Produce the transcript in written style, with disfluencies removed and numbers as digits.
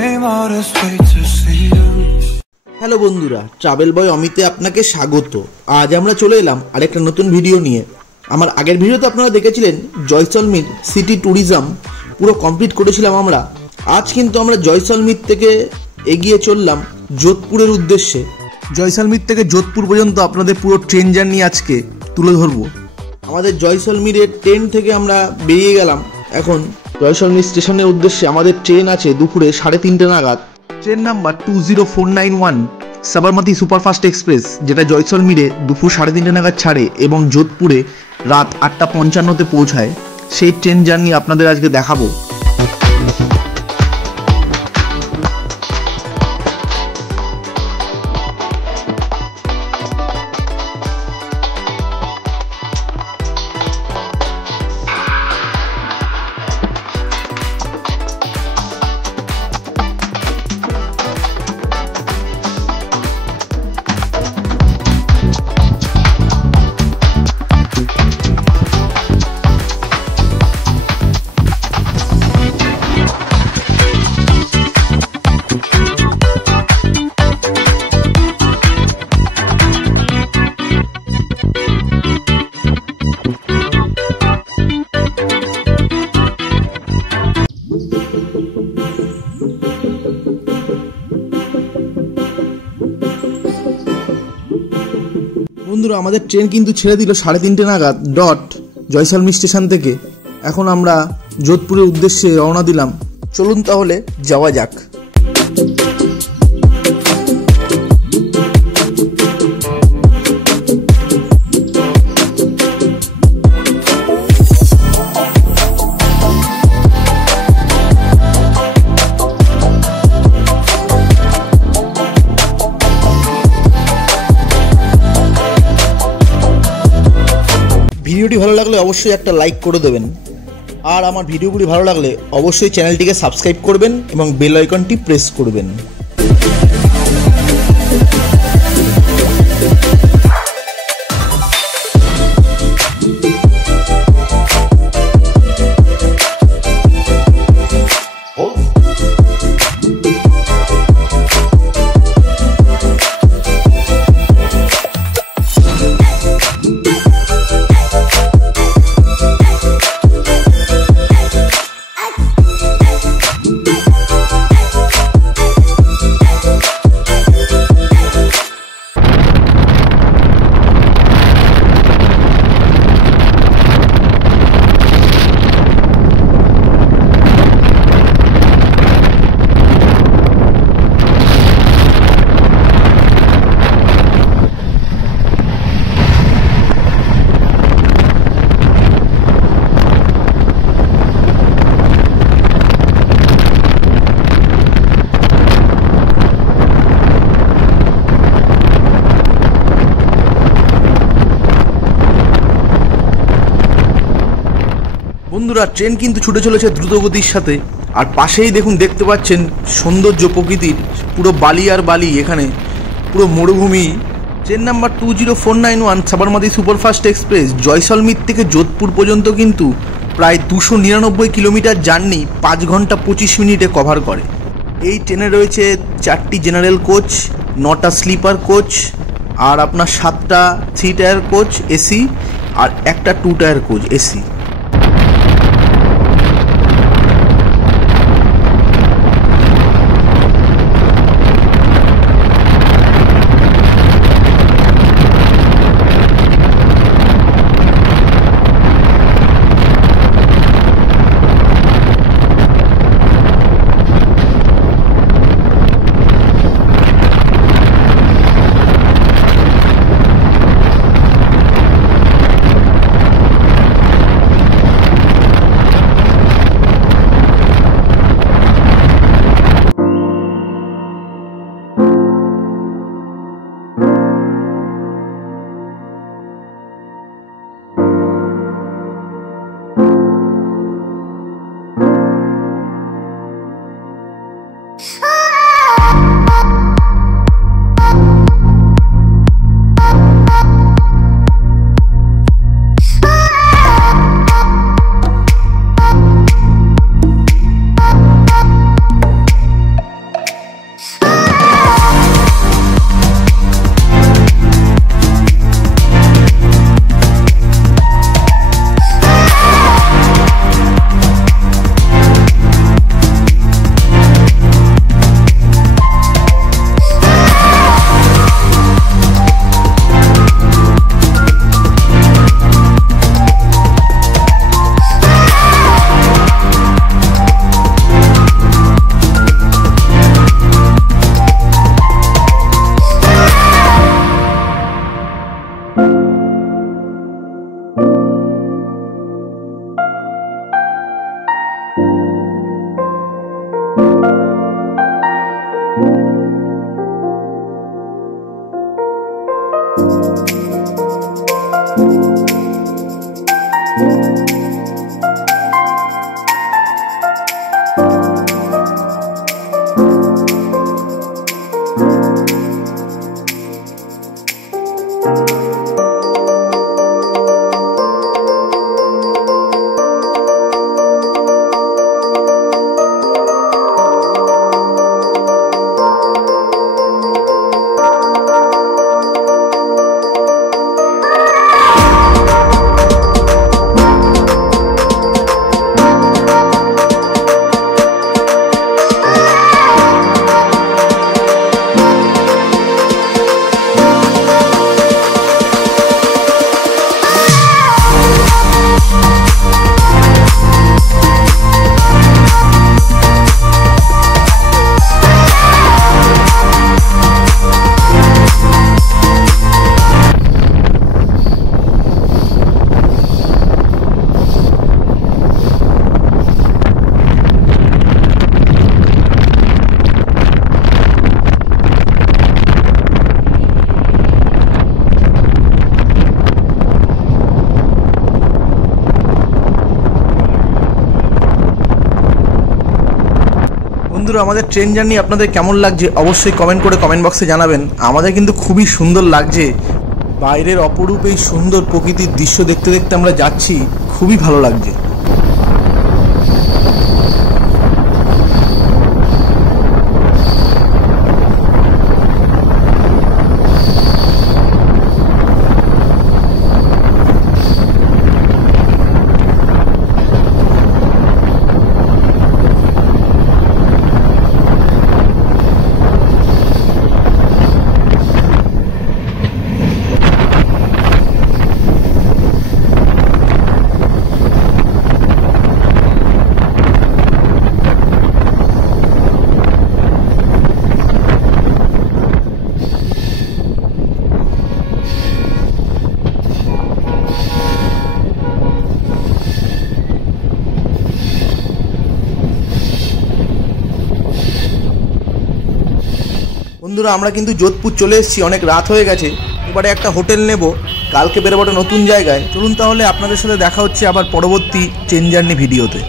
came all this way to see you. Hello বন্ধুরা, travel বয় অমিতে আপনাকে স্বাগত। আজ আমরা চলে এলাম আরেকটা নতুন ভিডিও নিয়ে। আমার আগের ভিডিওতে আপনারা দেখেছিলেন জয়সলমীর সিটি ট্যুরিজম পুরো কমপ্লিট করেছিলাম আমরা। আজ কিন্তু আমরা জয়সলমীর থেকে এগিয়ে চললাম যোধপুরের উদ্দেশ্যে। জয়সলমীর থেকে যোধপুর পর্যন্ত আপনাদের পুরো ট্রেন জার্নি আজকে তুলে ধরবো। আমাদের জয়সলমীরের ট্রেন থেকে আমরা বেরিয়ে গেলাম। এখন জয়সলমীর স্টেশনের উদ্দেশ্যে আমাদের ট্রেন আছে দুপুরে 3:30 নাগাদ। Train number 20491 Sabarmati superfast express, যেটা জয়সলমীরে দুপুর 3:30 নাগাদ ছাড়ে এবং যোধপুরে রাত 8:55-তে পৌঁছায়। সেই ট্রেন জার্নি আপনাদের আজকে দেখাবো। বন্ধুরা, আমাদের ট্রেন কিন্তু ছেড়ে দিল 3:30 নাগাদ ডট জয়সলমীর স্টেশন থেকে। এখন আমরা যোধপুরের উদ্দেশ্যে রওনা দিলাম। চলুন তাহলে যাওয়া যাক। ভিডিওটি ভালো লাগলে অবশ্যই একটা লাইক করে দেবেন, আর আমার ভিডিওগুলি ভালো লাগলে অবশ্যই চ্যানেলটিকে সাবস্ক্রাইব করবেন এবং বেল আইকনটি প্রেস করবেন। বন্ধুরা, ট্রেন কিন্তু ছুটে চলেছে দ্রুতগতির সাথে, আর পাশেই দেখতে পাচ্ছেন সৌন্দর্য প্রকৃতির, পুরো বালি আর বালি, এখানে পুরো মরুভূমি। Train number 20491 Sabarmati superfast express Jaisalmer থেকে যোধপুর পর্যন্ত কিন্তু প্রায় 299 কিলোমিটার জার্নি 5 ঘন্টা 25 মিনিটে কভার করে। এই ট্রেনে রয়েছে 4টি জেনারেল কোচ, 9টা স্লিপার কোচ, আর আপনার 7টা 3 টায়ার কোচ এসি আর একটা 2 টায়ার কোচ এসি। বন্ধুরা, আমাদের ট্রেন জার্নি আপনাদের কেমন লাগছে অবশ্যই কমেন্ট করে কমেন্ট বক্সে জানাবেন। আমাদের কিন্তু খুবই সুন্দর লাগছে, বাইরের অপরূপ এই সুন্দর প্রকৃতির দৃশ্য দেখতে দেখতে আমরা যাচ্ছি, খুবই ভালো লাগছে। বন্ধুরা, আমরা কিন্তু যোধপুর চলে এসেছি, অনেক রাত হয়ে গেছে। এবারে একটা হোটেল নেব, কালকে বেরোবো নতুন জায়গায়। চলুন তাহলে আপনাদের সাথে দেখা হচ্ছে আবার পরবর্তী ট্রেন জার্নি ভিডিওতে।